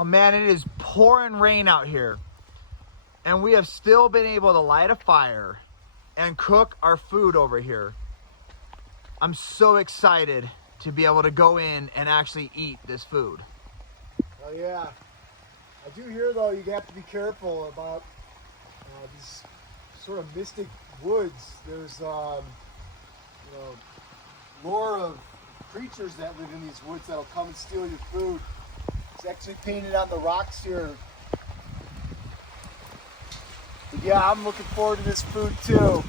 Oh man, it is pouring rain out here. And we have still been able to light a fire and cook our food over here. I'm so excited to be able to go in and actually eat this food. Oh yeah. I do hear though you have to be careful about these sort of mystic woods. There's lore of creatures that live in these woods that'll come and steal your food. It's actually painted on the rocks here. But yeah, I'm looking forward to this food too.